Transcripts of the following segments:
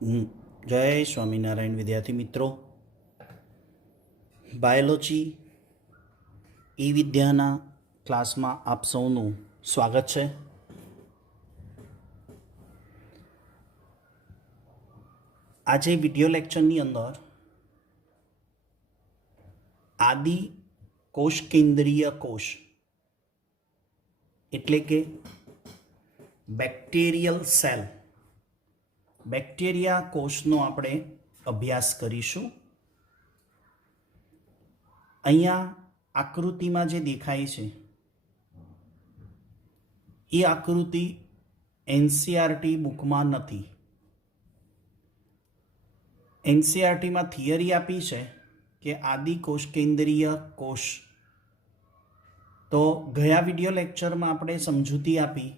જય સ્વામિનારાયણ વિદ્યાર્થી મિત્રો, બાયોલોજી ઈ વિદ્યાના ક્લાસમાં આપ સૌનું સ્વાગત છે. આજે વિડિયો લેક્ચરની અંદર આદિ કોષ કેન્દ્રીય કોષ એટલે કે બેક્ટેરિયલ સેલ, બેક્ટેરિયા કોષનો આપણે અભ્યાસ કરીશું. અહીંયા આકૃતિમાં જે દેખાય છે એ આકૃતિ એનસીઆરટી બુકમાં નથી. એનસીઆરટીમાં થિયરી આપી છે કે આદિ કોષ કેન્દ્રીય કોષ. તો ગયા વિડિયો લેક્ચરમાં આપણે સમજૂતી આપી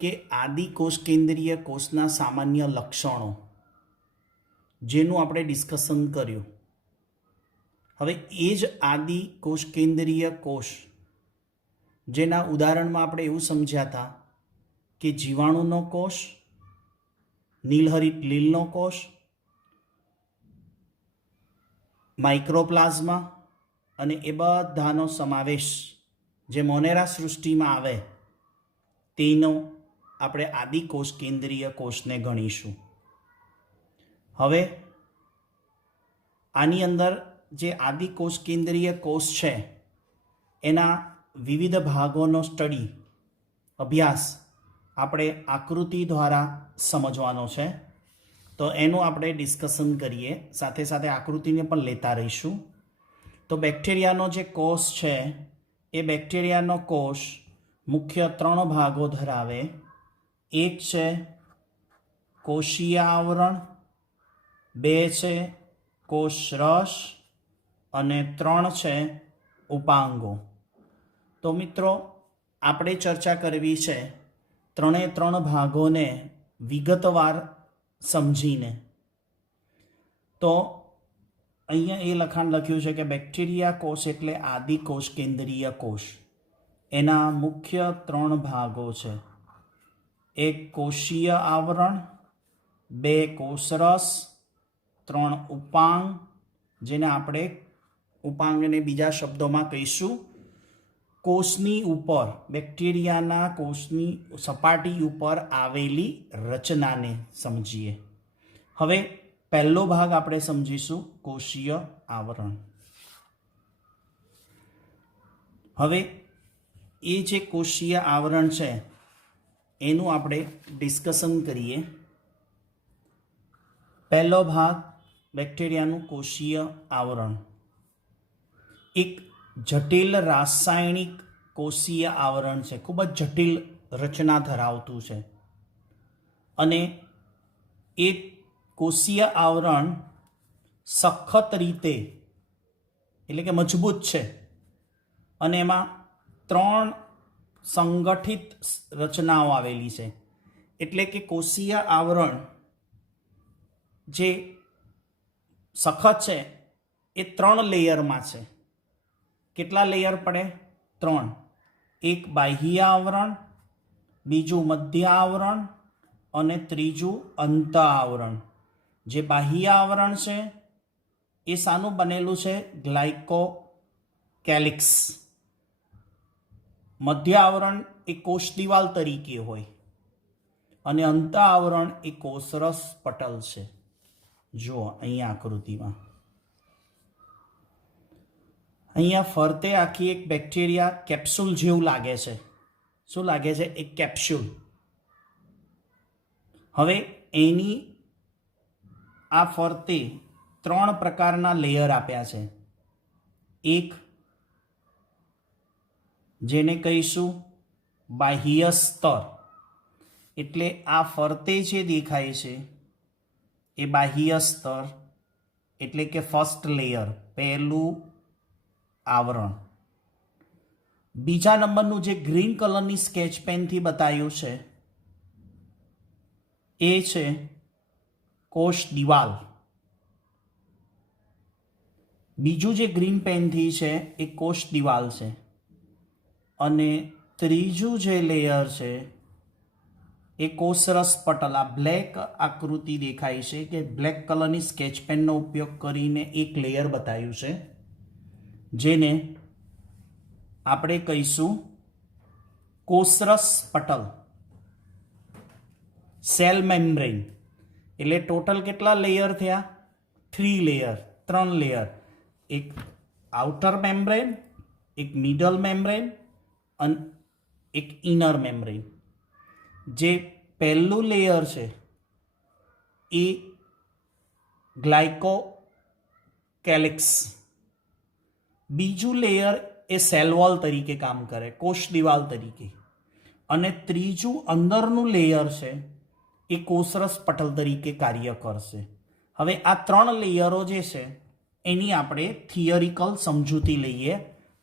કે આદિ કોષ કેન્દ્રીય કોષના સામાન્ય લક્ષણો, જેનું આપણે ડિસ્કશન કર્યું. હવે એ જ આદિ કોષ કેન્દ્રીય કોષ, જેના ઉદાહરણમાં આપણે એવું સમજ્યા હતા કે જીવાણુનો કોષ, નીલહરિત લીલનો કોષ, માઇક્રોપ્લાઝમા અને એ બધાનો સમાવેશ જે મોનેરા સૃષ્ટિમાં આવે તેનો આપણે આદિ કોષ કેન્દ્રીય કોષને ગણીશું. હવે આની અંદર જે આદિ કોષ કેન્દ્રીય કોષ છે એના વિવિધ ભાગોનો સ્ટડી, અભ્યાસ આપણે આકૃતિ દ્વારા સમજવાનો છે. તો એનું આપણે ડિસ્કશન કરીએ, સાથે સાથે આકૃતિને પણ લેતા રહીશું. તો બેક્ટેરિયાનો જે કોષ છે એ બેક્ટેરિયાનો કોષ મુખ્ય 3 ભાગો ધરાવે. એક છે કોષીય આવરણ, 2 છે કોષરસ અને 3 છે ઉપાંગો. તો મિત્રો, આપણે ચર્ચા કરવી છે 3 ભાગોને વિગતવાર સમજીને. તો અહીંયા એ લખાણ લખ્યું છે કે બેક્ટેરિયા કોષ એટલે આદિ કોષ કેન્દ્રીય કોષ. એના મુખ્ય 3 ભાગો છે. એક કોષીય આવરણ, 2 કોષરસ, 3 ઉપાંગ, જેને આપણે ઉપાંગને બીજા શબ્દોમાં કહીશું કોષની ઉપર, બેક્ટેરિયાના કોષની સપાટી ઉપર આવેલી રચનાને સમજીએ. હવે પહેલો ભાગ આપણે સમજીશું કોષીય આવરણ. હવે એ જે કોષીય આવરણ છે એનું આપણે ડિસ્કશન કરીએ. પહેલો ભાગ બેક્ટેરિયાનું કોષીય આવરણ એક જટિલ રાસાયણિક કોષીય આવરણ છે. ખૂબ જ જટિલ રચના ધરાવતું છે. અને એ કોષીય આવરણ સખત રીતે એટલે કે મજબૂત છે. અને એમાં 3 સંગઠિત રચનાઓ આવેલી છે. એટલે કે કોષીય આવરણ જે સખત છે એ 3 લેયરમાં છે. કેટલા લેયર પડે? 3. એક બાહ્ય આવરણ, બીજું મધ્ય આવરણ અને ત્રીજું અંત આવરણ. જે બાહ્ય આવરણ છે એ શાનું બનેલું છે? ગ્લાયકોકેલિક્સ. મધ્ય આવરણ એ કોષ દિવાલ તરીકે હોય અને અંત આવરણ એ કોષરસ પટલ છે. જુઓ અહીંયા આકૃતિમાં, અહીંયા ફરતે આખી એક બેક્ટેરિયા કેપ્સ્યુલ જેવું લાગે છે. શું લાગે છે? એક કેપ્સ્યુલ. હવે એની આ ફરતે 3 પ્રકારના લેયર આપ્યા છે. એક જેને કહીશું બાહ્ય સ્તર, એટલે આ ફરતે જે દેખાય છે એ બાહ્ય સ્તર, એટલે કે ફર્સ્ટ લેયર, પહેલું આવરણ. બીજા નંબરનું જે ગ્રીન કલરની સ્કેચ પેનથી બતાવ્યું છે એ છે કોષ દિવાલ. બીજું જે ગ્રીન પેનથી છે એ કોષ દિવાલ છે. અને ત્રીજું જે લેયર છે એ કોષરસ પટલ, આ બ્લેક આકૃતિ દેખાય છે કે બ્લેક કલરની સ્કેચ પેનનો ઉપયોગ કરીને એક લેયર બતાવ્યું છે, જેને આપણે કહીશું કોષરસ પટલ, સેલ મેમ્બ્રેન. એટલે ટોટલ કેટલા લેયર થયા? 3 લેયર, 3 લેયર. એક આઉટર મેમ્બ્રેન, એક મિડલ મેમ્બ્રેન અને એક ઇનર મેમ્બ્રેન. જે પહેલું લેયર છે એ ગ્લાયકોકેલિક્સ, બીજું લેયર એ સેલ વોલ તરીકે કામ કરે, કોષ દિવાલ તરીકે, અને ત્રીજું અંદરનું લેયર છે એ કોષરસ પટલ તરીકે કાર્ય કરશે. હવે આ 3 લેયરો જે છે એની આપણે થિયરિકલ સમજૂતી લઈએ.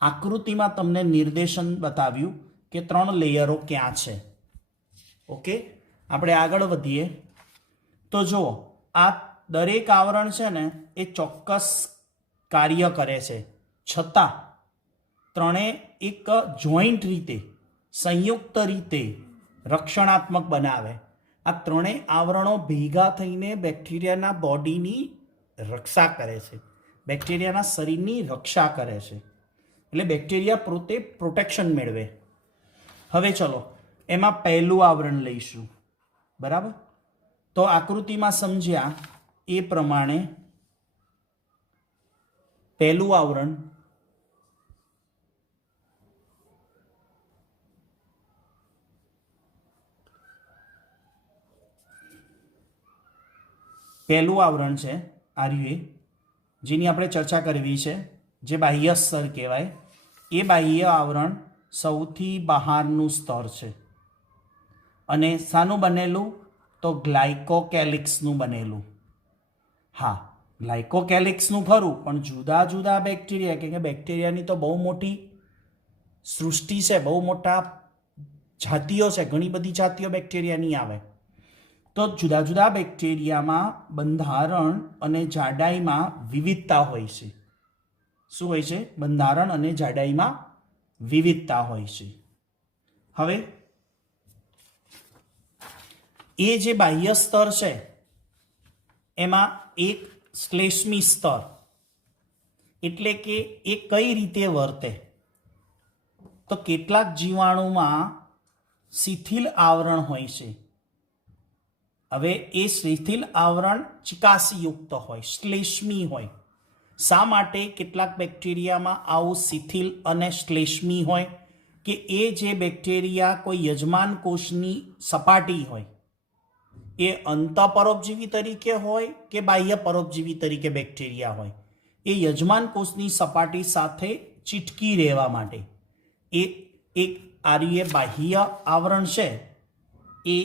આકૃતિમાં તમને નિર્દેશન બતાવ્યું કે 3 લેયરો ક્યાં છે. ઓકે, આપણે આગળ વધીએ તો જુઓ, આ દરેક આવરણ છે ને એ ચોક્કસ કાર્ય કરે છે, છતાં ત્રણેય એક જોઈન્ટ રીતે, સંયુક્ત રીતે રક્ષણાત્મક બનાવે. આ ત્રણેય આવરણો ભેગા થઈને બેક્ટેરિયાના બોડીની રક્ષા કરે છે, બેક્ટેરિયાના શરીરની રક્ષા કરે છે. એટલે બેક્ટેરિયા પોતે પ્રોટેક્શન મેળવે. હવે ચલો એમાં પહેલું આવરણ લઈશું. બરાબર, તો આકૃતિમાં સમજ્યા એ પ્રમાણે પહેલું આવરણ છે આર્યુ, જેની આપણે ચર્ચા કરવી છે, જે બાહ્ય સ્તર કહેવાય. એ બાહ્ય આવરણ સૌથી બહારનું સ્તર છે અને શાનું બનેલું? તો ગ્લાયકોકેલિક્સનું બનેલું. હા, ગ્લાયકોકેલિક્સનું ખરું, પણ જુદા જુદા બેક્ટેરિયા, કે બેક્ટેરિયાની તો બહુ મોટી સૃષ્ટિ છે, બહુ મોટા જાતિઓ છે, ઘણી બધી જાતિઓ બેક્ટેરિયાની આવે. તો જુદા જુદા બેક્ટેરિયામાં બંધારણ અને જાડાઈમાં વિવિધતા હોય છે. શું હોય છે? બંધારણ અને જાડાઈમાં વિવિધતા હોય છે. હવે એ જે બાહ્ય સ્તર છે એમાં એક શ્લેષ્મી સ્તર, એટલે કે એ કઈ રીતે વર્તે? તો કેટલાક જીવાણુમાં શિથિલ આવરણ હોય છે. હવે એ શિથિલ આવરણ ચિકાસયુક્ત હોય, શ્લેષ્મી હોય. શા માટે કેટલાક બેક્ટેરિયામાં આવું શિથિલ અને શ્લેષ્મી હોય? કે એ જે બેક્ટેરિયા કોઈ યજમાન કોષની સપાટી હોય, એ અંતઃપરોપજીવી તરીકે હોય કે બાહ્ય પરોપજીવી તરીકે બેક્ટેરિયા હોય, એ યજમાન કોષની સપાટી સાથે ચીટકી રહેવા માટે એ એક આર્ય બાહ્ય આવરણ છે. એ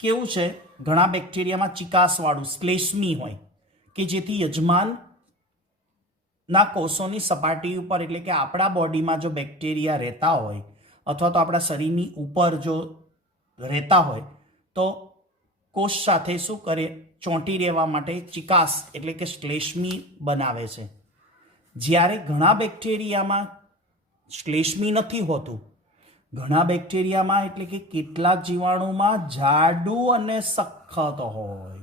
કેવું છે? ઘણા બેક્ટેરિયામાં ચિકાસવાળું શ્લેષ્મી હોય, કે જેથી યજમાનના કોષોની સપાટી ઉપર, એટલે કે આપણા બોડીમાં જો બેક્ટેરિયા રહેતા હોય અથવા તો આપણા શરીરની ઉપર જો રહેતા હોય તો કોષ સાથે શું કરે? ચોંટી રહેવા માટે ચિકાસ એટલે કે શ્લેષ્મી બનાવે છે. જ્યારે ઘણા બેક્ટેરિયામાં શ્લેષ્મી નથી હોતું. ઘણા બેક્ટેરિયામાં, એટલે કે કેટલાક જીવાણુમાં જાડું અને સખત હોય.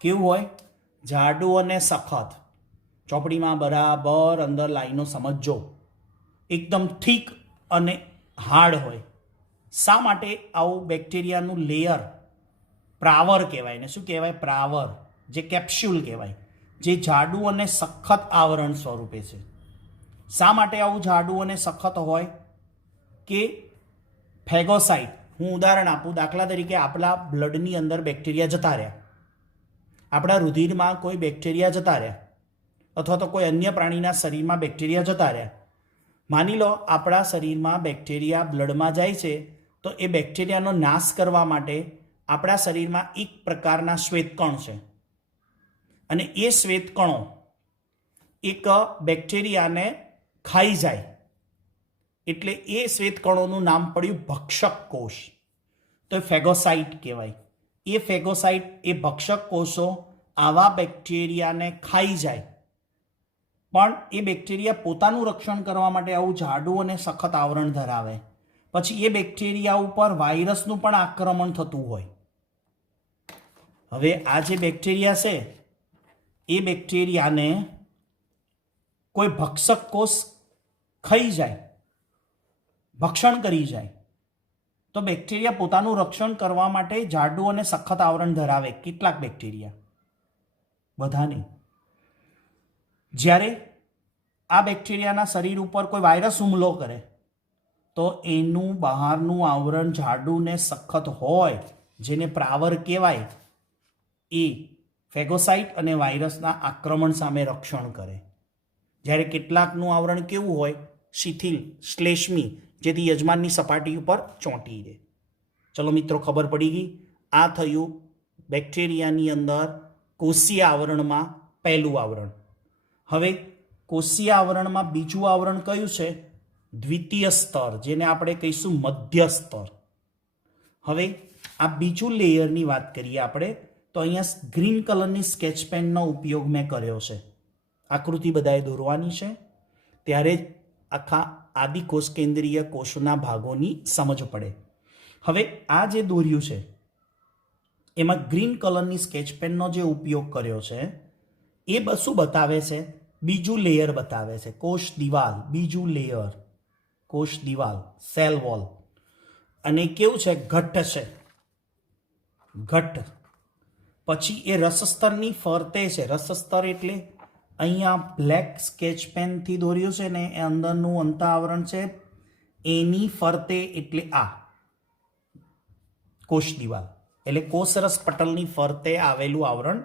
કેવું હોય? જાડું અને સખત. ચોપડીમાં બરાબર અંદર લાઈનો સમજજો. એકદમ થીક અને હાર્ડ હોય. શા માટે આવું બેક્ટેરિયાનું લેયર પ્રાવર કહેવાય ને? શું કહેવાય? પ્રાવર, જે કેપ્સ્યુલ કહેવાય, જે જાડું અને સખત આવરણ સ્વરૂપે છે. શા માટે આવું જાડું અને સખત હોય? કે ફેગોસાઇટ, હું ઉદાહરણ આપું, દાખલા તરીકે આપણા બ્લડની અંદર બેક્ટેરિયા જતા રહ્યા, આપણા રુધિરમાં કોઈ બેક્ટેરિયા જતા રહ્યા, અથવા તો કોઈ અન્ય પ્રાણીના શરીરમાં બેક્ટેરિયા જતા રહ્યા. માની લો આપણા શરીરમાં બેક્ટેરિયા બ્લડમાં જાય છે, તો એ બેક્ટેરિયાનો નાશ કરવા માટે આપણા શરીરમાં એક પ્રકારના શ્વેતકણ છે, અને એ શ્વેતકણો એક બેક્ટેરિયાને ખાઈ જાય, એટલે એ શ્વેતકણોનું નામ પડ્યું ભક્ષક કોષ. તો એ ફેગોસાઇટ કહેવાય. એ ફેગોસાઇટ, એ ભક્ષક કોષો આવા બેક્ટેરિયાને ખાઈ જાય, પણ એ બેક્ટેરિયા પોતાનું રક્ષણ કરવા માટે આવું જાડું અને સખત આવરણ ધરાવે. પછી એ બેક્ટેરિયા ઉપર વાયરસનું પણ આક્રમણ થતું હોય, હવે આ જે બેક્ટેરિયા છે એ બેક્ટેરિયાને કોઈ ભક્ષક કોષ ખાઈ જાય, ભક્ષણ કરી જાય, તો બેક્ટેરિયા પોતાનું રક્ષણ કરવા માટે જાડું અને સખત આવરણ ધરાવે. કેટલાક બેક્ટેરિયા, બધા નહીં. જ્યારે આ બેક્ટેરિયાના શરીર ઉપર કોઈ વાયરસ હુમલો કરે તો એનું બહારનું આવરણ જાડું ને સખત હોય, જેને પ્રાવર કહેવાય, એ ફેગોસાઇટ અને વાયરસના આક્રમણ સામે રક્ષણ કરે. જ્યારે કેટલાકનું આવરણ કેવું હોય? શિથિલ, શ્લેષ્મી, જેથી યજમાનની સપાટી ઉપર ચોંટી રહે. ચલો મિત્રો, ખબર પડી ગઈ. આ થયું બેક્ટેરિયાની અંદર કોષીય આવરણમાં પહેલું આવરણ. હવે કોષીય આવરણમાં બીજું આવરણ કયું છે? દ્વિતીય સ્તર, જેને આપણે કહીશું મધ્ય સ્તર. હવે આ બીજું લેયરની વાત કરીએ આપણે, તો અહીંયા ગ્રીન કલરની સ્કેચ પેનનો ઉપયોગ મેં કર્યો છે. આકૃતિ બધાએ દોરવાની છે, ત્યારે જ આખા આદિકોષ કેન્દ્રીય કોષના ભાગોની સમજ પડે. હવે આ જે દોર્યું છે એમાં ગ્રીન કલરની સ્કેચ પેનનો જે ઉપયોગ કર્યો છે એ શું બતાવે છે? બીજું લેયર બતાવે છે, કોષ દિવાલ. બીજું લેયર, કોષ દિવાલ, સેલ વોલ. અને કેવું છે? ઘટ્ટ છે, ઘટ્ટ. પછી એ રસસ્તરની ફરતે છે. રસસ્તર એટલે અહીંયા બ્લેક સ્કેચ પેનથી દોર્યું છે ને, એ અંદરનું અંતઃઆવરણ છે, એની ફરતે એટલે આ કોષ દિવાલ, એટલે કોષરસ પટલની ફરતે આવેલું આવરણ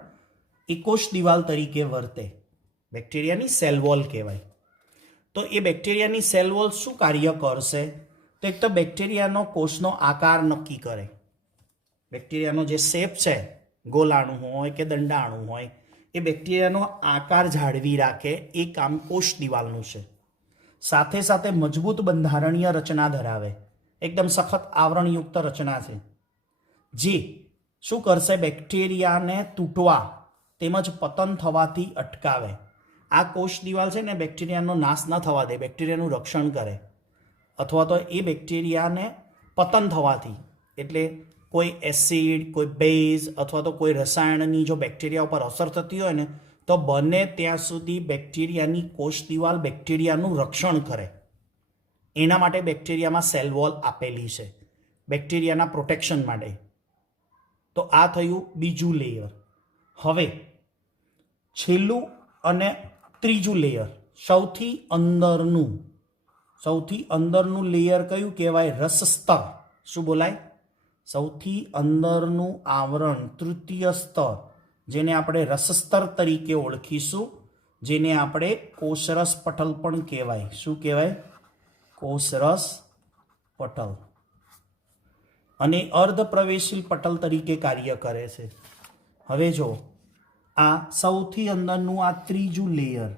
એ કોષ દિવાલ તરીકે વર્તે. બેક્ટેરિયાની સેલ વોલ કહેવાય. તો એ બેક્ટેરિયાની સેલ વોલ શું કાર્ય કરશે? તો એક તો બેક્ટેરિયાનો કોષનો આકાર નક્કી કરે. બેક્ટેરિયાનો જે શેપ છે, ગોલાણું હોય કે દંડાણું હોય, એ બેક્ટેરિયાનો આકાર જાળવી રાખે, એ કામ કોષ દિવાલનું છે. સાથે સાથે મજબૂત બંધારણીય રચના ધરાવે, એકદમ સખત આવરણયુક્ત રચના છે, જે શું કરશે? બેક્ટેરિયાને તૂટવા તેમજ પતન થવાથી અટકાવે. આ કોષ દિવાલ છે ને, બેક્ટેરિયાનો નાશ ન થવા દે, બેક્ટેરિયાનું રક્ષણ કરે. અથવા તો એ બેક્ટેરિયાને પતન થવાથી, એટલે કોઈ એસિડ, કોઈ બેઝ અથવા તો કોઈ રસાયણની જો બેક્ટેરિયા ઉપર અસર થતી હોય ને, તો બને ત્યાં સુધી બેક્ટેરિયાની કોષ દિવાલ બેક્ટેરિયાનું રક્ષણ કરે. એના માટે બેક્ટેરિયામાં સેલ વોલ આપેલી છે, બેક્ટેરિયાના પ્રોટેક્શન માટે. તો આ થયું બીજું લેયર. હવે છેલ્લું અને ત્રીજું લેયર, સૌથી અંદરનું લેયર કયું કહેવાય? રસસ્તર. શું બોલાય? સૌથી અંદરનું આવરણ, તૃતીય સ્તર, જેને આપણે રસસ્તર તરીકે ઓળખીશું, જેને આપણે કોષરસ પટલ પણ કહેવાય. શું કહેવાય? કોષરસ પટલ. અને અર્ધપ્રવેશીલ પટલ તરીકે કાર્ય કરે છે. હવે જો આ સૌથી અંદરનું આ ત્રીજું લેયર,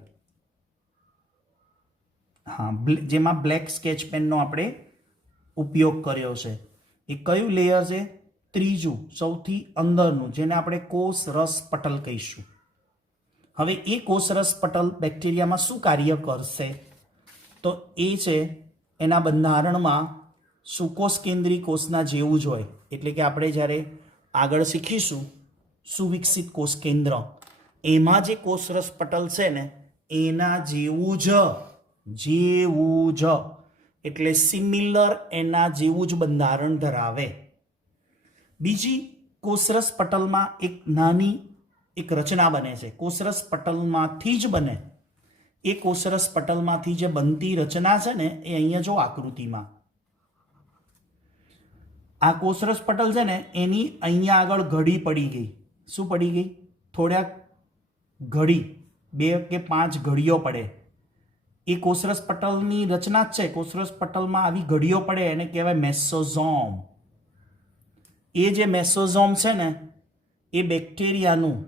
હા, જેમાં બ્લેક સ્કેચ પેનનો આપણે ઉપયોગ કર્યો છે, એ કયું લેયર છે? ત્રીજું, સૌથી અંદરનું, જેને આપણે કોષરસ પટલ કહીશું. હવે એ કોષરસ પટલ બેક્ટેરિયામાં શું કાર્ય કરશે? તો એ છે એના બંધારણમાં સુકોષ કેન્દ્રી કોષના જેવું જ હોય. એટલે કે આપણે જ્યારે આગળ શીખીશું સુવિકસિત કોષ કેન્દ્ર, એમાં જે કોષરસ પટલ છે ને, એના જેવું જ એટલે સિમિલર, એના જેવું જ બંધારણ ધરાવે. બીજી કોષરસ પટલમાં એક નાની એક રચના બને છે, કોષરસ પટલમાંથી જ બને. એ કોષરસ પટલમાંથી જે બનતી રચના છે ને, એ અહીંયા જો આકૃતિમાં આ કોષરસ પટલ છે ને, એની અહીંયા આગળ ઘડી પડી ગઈ. શું પડી ગઈ? થોડાક ઘડી, 2 કે 5 ઘડીઓ પડે. એ કોષરસ પટલની રચના જ છે. કોષરસ પટલમાં આવી ઘડીઓ પડે એને કહેવાય મેસોઝોમ. એ જે મેસોઝોમ છે ને, એ બેક્ટેરિયાનું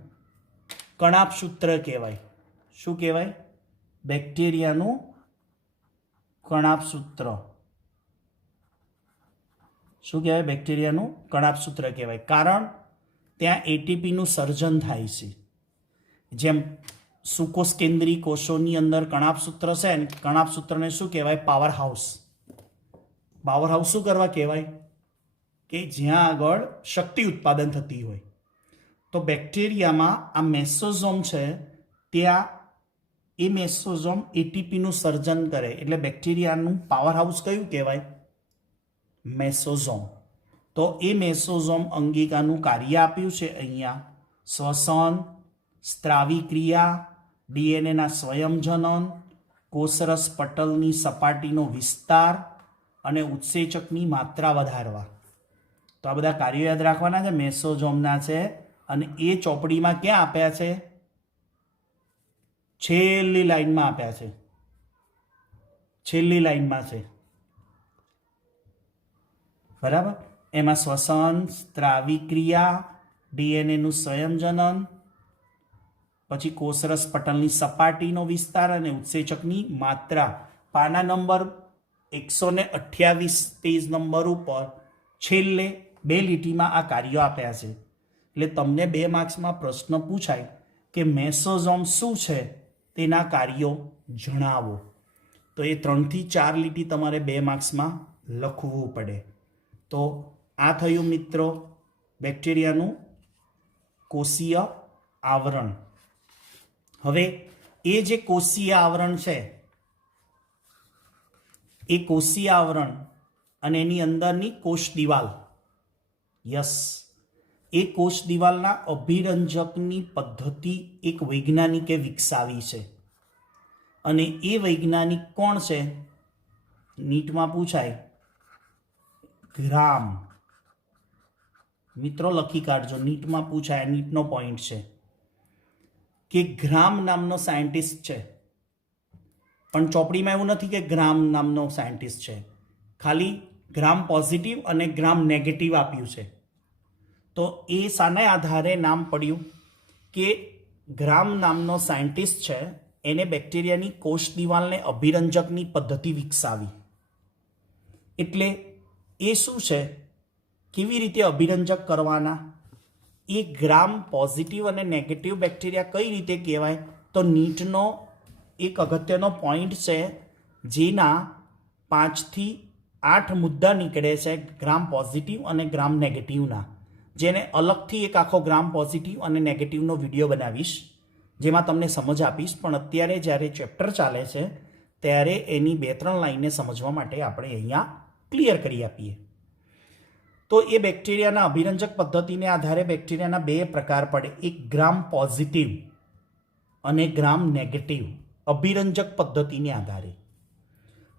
કણાભસૂત્ર કહેવાય. શું કહેવાય? બેક્ટેરિયાનું કણાભસૂત્ર. શું કહેવાય? બેક્ટેરિયાનું કણાભસૂત્ર કહેવાય. કારણ ત્યાં એટીપીનું સર્જન થાય છે. જેમ સુકોષ કેન્દ્રી કોષોની અંદર કણાભસૂત્ર છે, ને કણાભસૂત્રને શું કહેવાય? Power house. પાવર હાઉસ શું કરવા કહેવાય? કે જ્યાં આગળ શક્તિ ઉત્પાદન થતી હોય. તો બેક્ટેરિયામાં આ મેસોઝોમ છે ત્યાં એ મેસોઝોમ એટીપીનું સર્જન કરે એટલે બેક્ટેરિયાનું પાવર હાઉસ કયું કહેવાય? મેસોઝોમ. તો એ મેસોઝોમ અંગિકાનું કાર્ય આપ્યું છે અહીંયા: શ્વસન, સ્ત્રાવી ક્રિયા, ડીએનએના સ્વયંજનન, કોષરસ પટલની સપાટીનો વિસ્તાર અને ઉત્સેચકની માત્રા વધારવા. તો આ બધા કાર્યો યાદ રાખવાના છે, મેસોઝોમના છે. અને એ ચોપડીમાં ક્યાં આપ્યા છે? છેલ્લી લાઈનમાં આપ્યા છે. છેલ્લી લાઈનમાં છે, બરાબર. એમાં શ્વસન, સ્ત્રાવી ક્રિયા, ડીએનએનું સંયોજન, પછી કોષરસ પટલની સપાટીનો વિસ્તાર અને ઉત્સેચકની માત્રા. પાના નંબર 128 પેજ નંબર ઉપર છેલ્લે 2 લીટીમાં આ કાર્યો આપ્યા છે. એટલે તમને 2 માર્ક્સમાં પ્રશ્ન પૂછાય કે મેસોઝોમ શું છે, તેના કાર્યો જણાવો. તો એ 3 થી 4 લીટી તમારે 2 માર્ક્સમાં લખવું પડે. તો આ થયું મિત્રો બેક્ટેરિયાનું કોષીય આવરણ. હવે એ જે કોષીય આવરણ છે, એ કોષીય આવરણ અને એની અંદરની કોષ દિવાલ, યસ, એ કોષ દિવાલના અભિરંજકની પદ્ધતિ એક વૈજ્ઞાનિકે વિકસાવી છે. અને એ વૈજ્ઞાનિક કોણ છે? નીટમાં પૂછાય, ગ્રામ. મિત્રો લખી કાઢજો, નીટમાં પૂછાય, નીટનો પોઈન્ટ છે કે ગ્રામ નામનો સાયન્ટિસ્ટ છે. પણ ચોપડીમાં એવું નથી કે ગ્રામ નામનો સાયન્ટિસ્ટ છે, ખાલી ગ્રામ પોઝિટિવ અને ગ્રામ નેગેટિવ આપ્યું છે. તો એ શાના આધારે નામ પડ્યું કે ગ્રામ નામનો સાયન્ટિસ્ટ છે, એને બેક્ટેરિયાની કોષ દિવાલને અભિરંજકની પદ્ધતિ વિકસાવી. એટલે એ શું છે, કેવી રીતે અભિરંજક કરવાના, એ ગ્રામ પોઝિટિવ અને નેગેટિવ બેક્ટેરિયા કઈ રીતે કહેવાય? તો નીટનો એક અગત્યનો પોઈન્ટ છે, જેના 5 થી 8 મુદ્દા નીકળે છે ગ્રામ પોઝિટિવ અને ગ્રામ નેગેટિવના, જેને અલગથી એક આખો ગ્રામ પોઝિટિવ અને નેગેટિવનો વિડીયો બનાવીશ, જેમાં તમને સમજ આપીશ. પણ અત્યારે જ્યારે ચેપ્ટર ચાલે છે ત્યારે એની 2-3 લાઈનને સમજવા માટે આપણે અહીંયા ક્લિયર કરી આપીએ. તો એ બેક્ટેરિયાના અભિરંજક પદ્ધતિને આધારે બેક્ટેરિયાના 2 પ્રકાર પડે, એક ગ્રામ પોઝિટિવ અને ગ્રામ નેગેટિવ. અભિરંજક પદ્ધતિને આધારે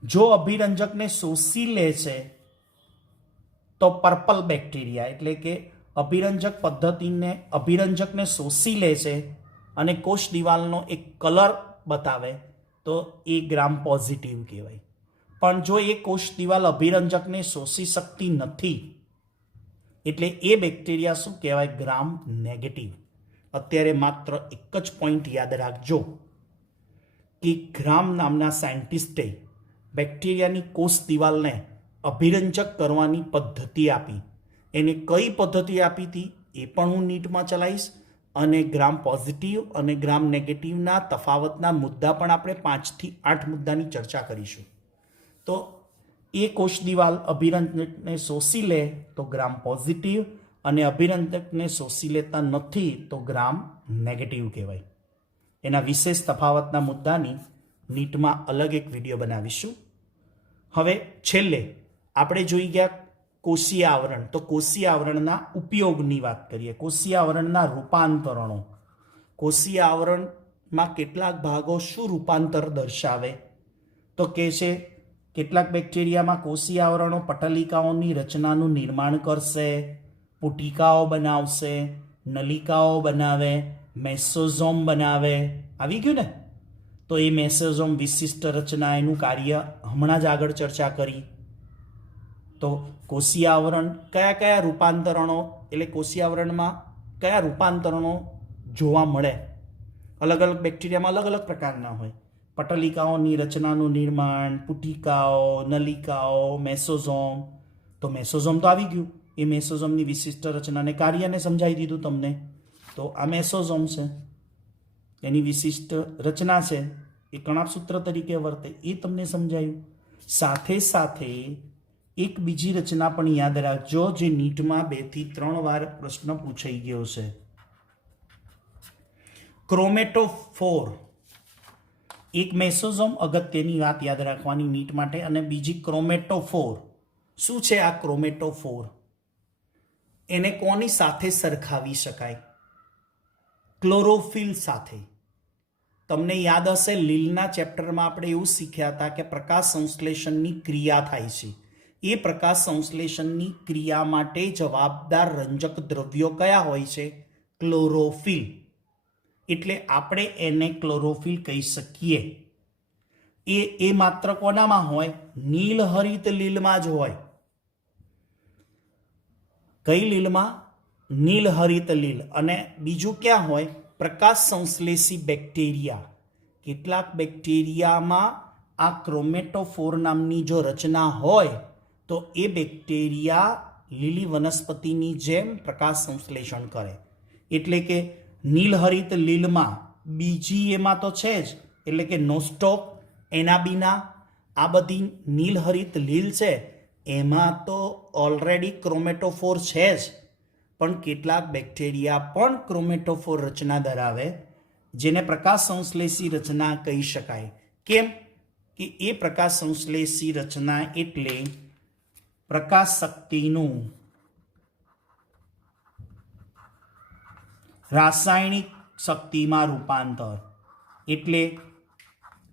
જો અભિરંજકને શોષી લે છે તો પર્પલ બેક્ટેરિયા, એટલે કે અભિરંજકને શોષી લે છે અને કોષ દિવાલનો એક કલર બતાવે તો એ ગ્રામ પોઝિટિવ કહેવાય. પણ જો એ કોષ દિવાલ અભિરંજકને શોષી શકતી નથી એટલે એ બેક્ટેરિયા શું કહેવાય? Gram negative. અત્યારે માત્ર એક જ પોઈન્ટ યાદ રાખજો કે ગ્રામ નામના સાયન્ટિસ્ટે બેક્ટેરિયાની કોષ દિવાલને અભિરંજક કરવાની પદ્ધતિ આપી. એને કઈ પદ્ધતિ આપી હતી એ પણ હું નીટમાં ચલાવીશ, અને ગ્રામ પોઝિટિવ અને ગ્રામ નેગેટિવના તફાવતના મુદ્દા પણ આપણે 5 થી 8 મુદ્દાની ચર્ચા કરીશું. તો એ કોષ દિવાલ અભિરંજકને શોષી લે તો ગ્રામ પોઝિટિવ, અને અભિરંજકને શોષી લેતા નથી તો ગ્રામ નેગેટિવ કહેવાય. એના વિશેષ તફાવતના મુદ્દાની નીટમાં અલગ એક વિડીયો બનાવીશું. હવે છેલ્લે આપણે જોઈ ગયા કોષીય આવરણ. તો કોષીય આવરણના ઉપયોગની વાત કરીએ. કોષીય આવરણના રૂપાંતરણો. કોષીય આવરણમાં કેટલાક ભાગો શું રૂપાંતર દર્શાવે? તો કે છે કેટલાક બેક્ટેરિયામાં કોષીય આવરણો પટલિકાઓની રચનાનું નિર્માણ કરશે, પુટિકાઓ બનાવશે, નલિકાઓ બનાવે, મેસોઝોમ બનાવે. આવી ગયું ને? તો એ મેસોઝોમ વિશિષ્ટ રચના, એનું કાર્ય હમણાં જ આગળ ચર્ચા કરી. તો કોષીય આવરણ કયા કયા રૂપાંતરણો, એટલે કોષીય આવરણમાં કયા રૂપાંતરણો જોવા મળે? અલગ અલગ બેક્ટેરિયામાં અલગ અલગ પ્રકારના હોય. પટલિકાઓની રચનાનું નિર્માણ, પુટિકાઓ, નલિકાઓ, મેસોઝોમ. તો મેસોઝોમ તો આવી ગયું, એ મેસોઝોમની વિશિષ્ટ રચનાને કાર્યને સમજાવી દીધું તમને. તો આ મેસોઝોમ છે, એની વિશિષ્ટ રચના છે, એ કણાભસૂત્ર તરીકે વર્તે, એ તમને સમજાયું. સાથે સાથે એક બીજી રચના પણ યાદ રાખજો, જે નીટમાં 2 થી 3 વાર પ્રશ્ન પૂછાઈ ગયો છે. ક્રોમેટોફોર એક મેસોઝોમ, અગત્યની વાત યાદ રાખવાની નીટ માટે, અને બીજી ક્રોમેટોફોર. શું છે આ ક્રોમેટોફોર? એને કોની સાથે સરખાવી શકાય? ક્લોરોફિલ સાથે. તમને યાદ હશે લીલના ચેપ્ટરમાં આપણે એવું શીખ્યા હતા કે પ્રકાશ સંશ્લેષણની ક્રિયા થાય છે. એ પ્રકાશ સંશ્લેષણની ક્રિયા માટે જવાબદાર રંજક દ્રવ્યો કયા હોય છે? ક્લોરોફિલ. એટલે આપણે એને ક્લોરોફિલ કહી શકીએ. એ માત્ર કોનામાં હોય? નીલહરિત લીલમાં જ હોય. કઈ લીલમાં? નીલહરિત લીલ. અને બીજું ક્યાં હોય? પ્રકાશ સંશ્લેષી બેક્ટેરિયા. કેટલાક બેક્ટેરિયામાં આ ક્રોમેટોફોર નામની જો રચના હોય તો એ બેક્ટેરિયા લીલી વનસ્પતિની જેમ પ્રકાશ સંશ્લેષણ કરે. એટલે કે નીલહરિત લીલમાં બીજી એમાં તો છે જ, એટલે કે નોસ્ટોક, એનાબીના, આ બધી નીલહરિત લીલ છે, એમાં તો ઓલરેડી ક્રોમેટોફોર છે જ. પણ કેટલાક બેક્ટેરિયા પણ ક્રોમેટોફોર રચના ધરાવે, જેને પ્રકાશ સંશ્લેષી રચના કહી શકાય. કેમ કે એ પ્રકાશ સંશ્લેષી રચના એટલે પ્રકાશ શક્તિનું રાસાયણિક શક્તિમાં રૂપાંતર. એટલે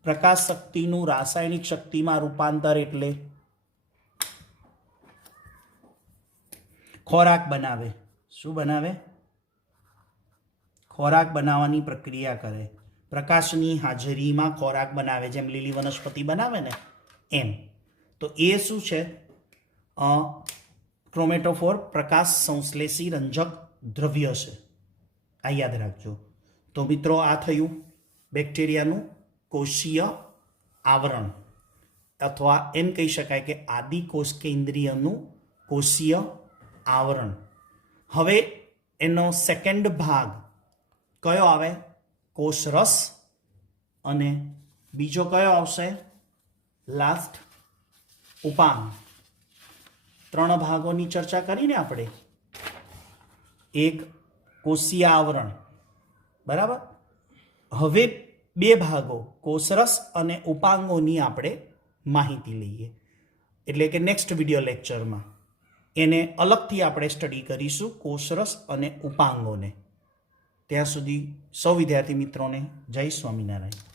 પ્રકાશ શક્તિનું રાસાયણિક શક્તિમાં રૂપાંતર એટલે ખોરાક બનાવે. શું બનાવે? ખોરાક બનાવવાની પ્રક્રિયા કરે. પ્રકાશની હાજરીમાં ખોરાક બનાવે, જેમ લીલી વનસ્પતિ બનાવે ને એમ. તો એ શું છે? ક્રોમેટોફોર પ્રકાશ સંશ્લેષી રંજક દ્રવ્ય છે. આ યાદ રાખજો. તો મિત્રો, આ થયું બેક્ટેરિયાનું કોષીય આવરણ, અથવા એમ કહી શકાય કે આદિકોષ કેન્દ્રીયનું કોષીય આવરણ. હવે એનો સેકન્ડ ભાગ કયો આવે? કોષરસ. અને બીજો કયો આવશે? લાસ્ટ ઉપાંગ. 3 ભાગોની ચર્ચા કરીને આપણે. એક કોષીય આવરણ, બરાબર. હવે 2 ભાગો કોષરસ અને ઉપાંગોની આપણે માહિતી લઈએ. એટલે કે નેક્સ્ટ વિડીયો લેક્ચરમાં એને અલગથી આપણે સ્ટડી કરીશું, કોષરસ અને ઉપાંગોને. ત્યાં સુધી સૌ વિદ્યાર્થી મિત્રોને જય સ્વામિનારાયણ.